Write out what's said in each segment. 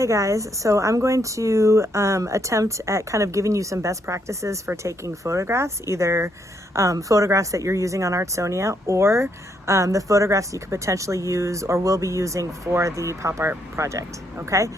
Hey guys, so I'm going to attempt at kind of giving you some best practices for taking photographs, either photographs that you're using on Artsonia or the photographs you could potentially use or will be using for the pop art project, okay?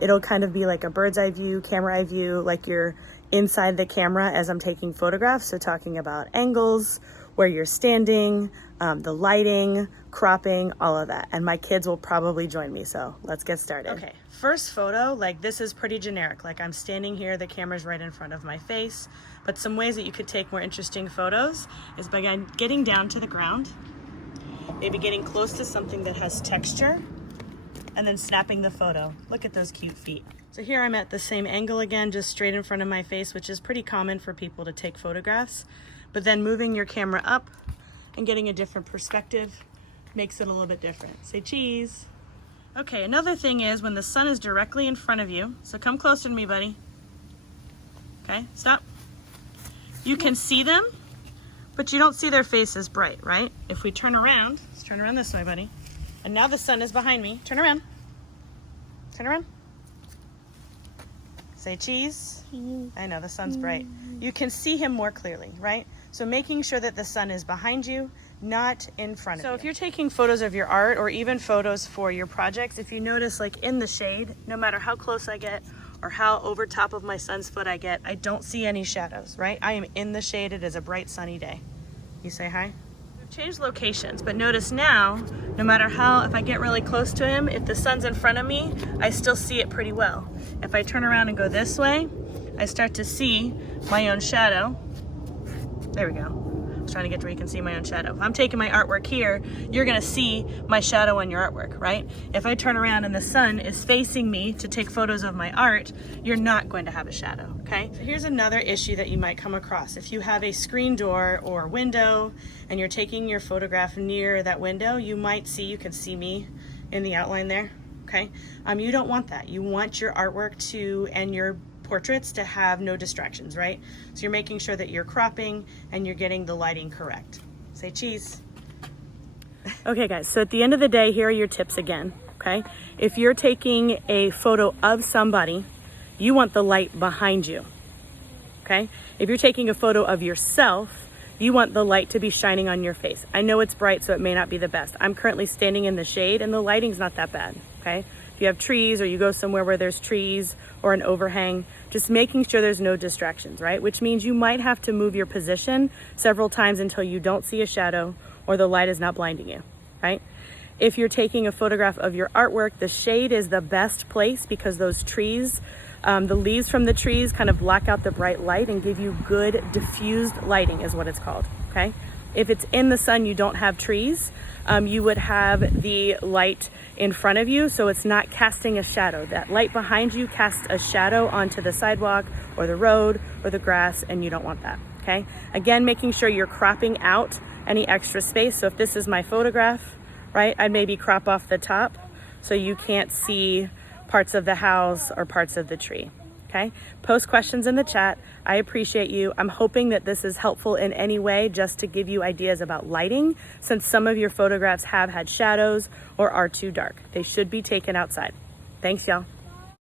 It'll kind of be like a bird's eye view, camera eye view, like you're inside the camera as I'm taking photographs, so talking about angles, where you're standing, the lighting, cropping, all of that. And my kids will probably join me, so let's get started. Okay, first photo, like this is pretty generic. Like I'm standing here, the camera's right in front of my face. But some ways that you could take more interesting photos is by getting down to the ground, maybe getting close to something that has texture, and then snapping the photo. Look at those cute feet. So here I'm at the same angle again, just straight in front of my face, which is pretty common for people to take photographs. But then moving your camera up and getting a different perspective makes it a little bit different. Say cheese. Okay, another thing is when the sun is directly in front of you, so come closer to me, buddy. Okay, stop. You can see them, but you don't see their faces bright, right? If we turn around, let's turn around this way, buddy. And now the sun is behind me. Turn around. Turn around. Say cheese. I know, the sun's bright. You can see him more clearly, right? So making sure that the sun is behind you, not in front of you. So if you're taking photos of your art or even photos for your projects, if you notice like in the shade, no matter how close I get or how over top of my sun's foot I get, I don't see any shadows, right? I am in the shade. It is a bright sunny day. You say hi? We've changed locations, but notice now, no matter how, if I get really close to him, if the sun's in front of me, I still see it pretty well. If I turn around and go this way, I start to see my own shadow. There we go. I was trying to get to where you can see my own shadow. If I'm taking my artwork here, you're gonna see my shadow on your artwork, right? If I turn around and the sun is facing me to take photos of my art, you're not going to have a shadow, okay? So here's another issue that you might come across. If you have a screen door or window and you're taking your photograph near that window, you can see me in the outline there, okay? You don't want that. You want your artwork and your portraits to have no distractions, right? So you're making sure that you're cropping and you're getting the lighting correct. Say cheese. Okay guys, so at the end of the day, here are your tips again, okay? If you're taking a photo of somebody, you want the light behind you, okay? If you're taking a photo of yourself, you want the light to be shining on your face. I know it's bright, so it may not be the best. I'm currently standing in the shade and the lighting's not that bad, okay? If you have trees or you go somewhere where there's trees or an overhang, just making sure there's no distractions, right? Which means you might have to move your position several times until you don't see a shadow or the light is not blinding you, right? If you're taking a photograph of your artwork, the shade is the best place because those trees, the leaves from the trees kind of block out the bright light and give you good diffused lighting is what it's called, okay? If it's in the sun, you don't have trees, you would have the light in front of you, so it's not casting a shadow. That light behind you casts a shadow onto the sidewalk or the road or the grass, and you don't want that, okay? Again, making sure you're cropping out any extra space. So if this is my photograph, right, I'd maybe crop off the top so you can't see parts of the house or parts of the tree. Okay? Post questions in the chat. I appreciate you. I'm hoping that this is helpful in any way just to give you ideas about lighting, since some of your photographs have had shadows or are too dark. They should be taken outside. Thanks, y'all.